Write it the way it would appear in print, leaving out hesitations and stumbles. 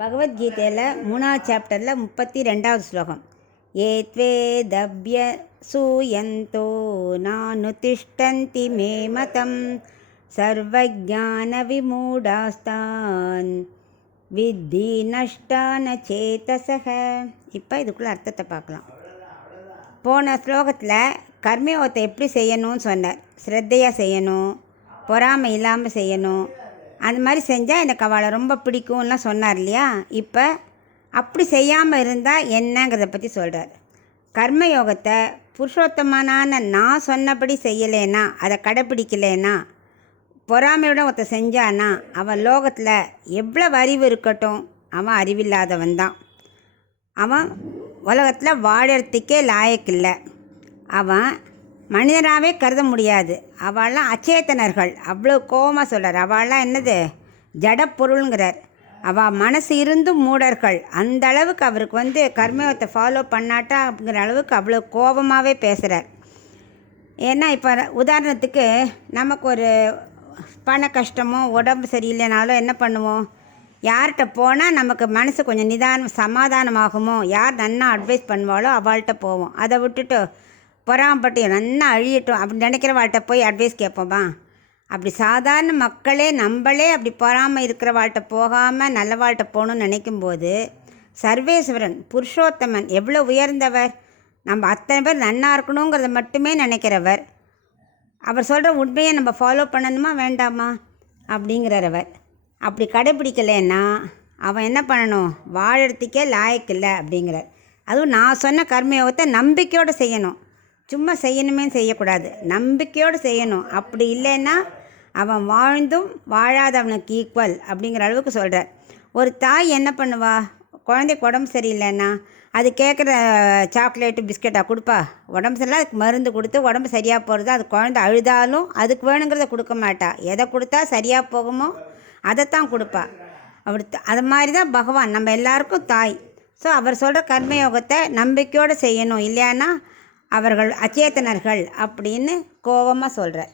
பகவத்கீதையில் 3வது சாப்டரில் 32வது ஸ்லோகம். ஏத்வே தவ்ய சூயந்தோ நானுதிஷ்டந்தி மே மதம் சர்வஜான விமூடாஸ்தான் வித்தி நஷ்டான சேதசக. இப்போ இதுக்குள்ளே அர்த்தத்தை பார்க்கலாம். போன ஸ்லோகத்தில் கர்மயோகத்தை எப்படி செய்யணும்னு சொன்னார். ஸ்ரத்தையாக செய்யணும், பொறாமை இல்லாமல் செய்யணும், அந்த மாதிரி செஞ்சால் எனக்கு அவளை ரொம்ப பிடிக்கும்லாம் சொன்னார் இல்லையா. இப்போ அப்படி செய்யாமல் இருந்தால் என்னங்கிறத பற்றி சொல்கிறார். கர்மயோகத்தை புருஷோத்தமனான நான் சொன்னபடி செய்யலேனா, அதை கடைப்பிடிக்கலேனா, பொறாமையோட ஒருத்த செஞ்சானா அவன் லோகத்தில் எவ்வளவு அறிவு இருக்கட்டும், அவன் அறிவில்லாதவன் தான். அவன் உலகத்தில் வாழறதுக்கே லாயக்கில்லை. அவன் மனிதனாகவே கருத முடியாது. அவள்லாம் அச்சேத்தனர்கள். அவ்வளோ கோபமாக சொல்கிறார். அவள்லாம் என்னது, ஜடப்பொருளுங்கிறார். அவள் மனசு இருந்தும் மூடர்கள். அந்த அளவுக்கு அவருக்கு கர்மயோகத்தை ஃபாலோ பண்ணாட்டா அப்படிங்கிற அளவுக்கு அவ்வளோ கோபமாகவே பேசுகிறார். ஏன்னா இப்போ உதாரணத்துக்கு நமக்கு ஒரு பண கஷ்டமோ உடம்பு சரியில்லைனாலும் என்ன பண்ணுவோம், யார்கிட்ட போனால் நமக்கு மனசு கொஞ்சம் சமாதானமாகுமோ, யார் நன்னா அட்வைஸ் பண்ணுவாளோ அவள்கிட்ட போவோம். அதை விட்டுட்டு பொறாமப்பட்டு நன்னா அழியட்டும் அப்படி நினைக்கிறவாள்கிட்ட போய் அட்வைஸ் கேட்போமா? அப்படி சாதாரண மக்களே நம்மளே அப்படி பொறாமல் இருக்கிறவாள்கிட்ட போகாமல் நல்லவாள்கிட்ட போகணும்னு நினைக்கும்போது, சர்வேஸ்வரன் புருஷோத்தமன் எவ்வளோ உயர்ந்தவர், நம்ம அத்தனை பேர் நன்னா இருக்கணுங்கிறத மட்டுமே நினைக்கிறவர். அவர் சொல்கிற உண்மையை நம்ம ஃபாலோ பண்ணணுமா வேண்டாமா அப்படிங்கிறவர். அப்படி கடைப்பிடிக்கலைன்னா அவன் என்ன பண்ணணும், வாழறதுக்கே லாயக்கில்லை அப்படிங்கிறார். அதுவும் நான் சொன்ன கர்மயோகத்தை நம்பிக்கையோடு செய்யணும். சும்மா செய்யணுமே செய்யக்கூடாது, நம்பிக்கையோடு செய்யணும். அப்படி இல்லைன்னா அவன் வாழ்ந்தும் வாழாதவனுக்கு ஈக்குவல் அப்படிங்கிற அளவுக்கு சொல்கிறார். ஒரு தாய் என்ன பண்ணுவா, குழந்தைக்கு உடம்பு சரியில்லைன்னா அது கேட்குற சாக்லேட்டு பிஸ்கெட்டாக கொடுப்பா? உடம்பு சரியில்லை, அதுக்கு மருந்து கொடுத்து உடம்பு சரியாக போகிறது. அது குழந்தை அழுதாலும் அதுக்கு வேணுங்கிறத கொடுக்க மாட்டா. எதை கொடுத்தா சரியாக போகுமோ அதைத்தான் கொடுப்பா. அப்படி அது மாதிரி தான் பகவான் நம்ம எல்லாருக்கும் தாய். ஸோ அவர் சொல்கிற கர்மயோகத்தை நம்பிக்கையோடு செய்யணும், இல்லையானா அவர்கள் அச்சேத்தனர்கள் அப்படின்னு கோபமாக சொல்கிறார்.